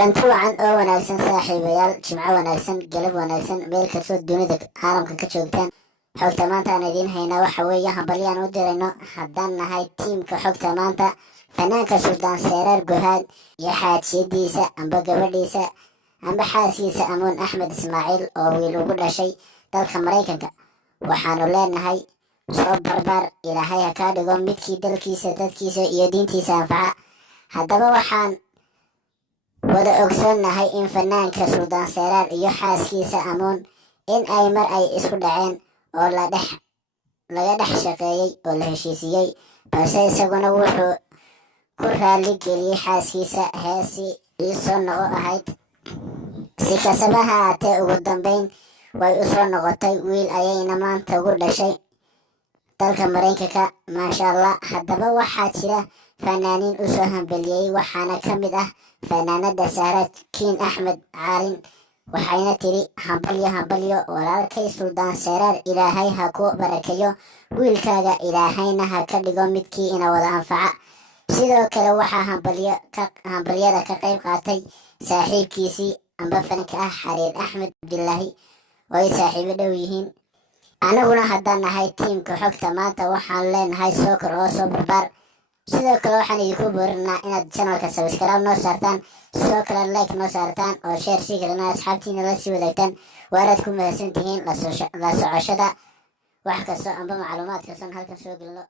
kulanti wacan oo wanaagsan saaxiibayaal, jimco wanaagsan, galab wanaagsan, meel kastoo dunida caalamka ka joogtaan. xogta maanta aan idiin haynaa waxa weeye hambalyaan u dirayno haddaan nahay tiimka xogta maanta. fanaanka Suldaan Seraar Gohaad iyo xaajiyadiisa amba gabadhiisa amba xaaskiisa Amuun Axmed Ismaaciil oo wiil ugu dhashay dalka Maraykanka, waxaanu leenahay soo barbaar, ilaahay ha kaa dhigo midkii dalkiisa, dadkiisa iyo diintiisa anfaca. haddaba waxaan wada ogsoonnahay in fanaanka Suldaan Seraar iyo xaaskiisa Amuun in ay mar ay isku dhaceen oo laga dhex shaqeeyey oo la heshiisiyey, balse isaguna wuxuu ku raali geliyey xaaskiisa heesii iisoo noqo ahayd. si kastaba ha ahaatee, ugu dambeyn way u soo noqotay, wiil ayayna maanta ugu dhashay dalka Maraykanka, maasha allah. haddaba waxaa jira fanaaniin u soo hambeliyey, waxaana ka mid ah fanaanada Sahra Kiin Axmed Caalin. waxayna tiri hambalyo hambalyo walaalkay Suldaan Seraar, ilaahay ha ku barakeeyo wiilkaaga, ilaahayna ha ka dhigo midkii ina wada anfaca. sidoo kale waxaa hambalyada ka qayb qaatay saaxiibkiisii amba fanka ah Xariir Axmed Cabdilaahi oo ay saaxiibo dhow yihiin. anaguna haddaan nahay tiimka xogta maanta waxaan leenahay soo kor oo soo barbaar. sidoo kale waxaan idinku boorinaa inaad channelka subscribe noo saartaan, sidoo kale like noo saartaan oo share sii kalena asxaabtiina la sii wadaagtaan. waanaad ku mahadsan tihiin la socoshada wax kastoo amba macluumaad kastoon halkan soo gelino.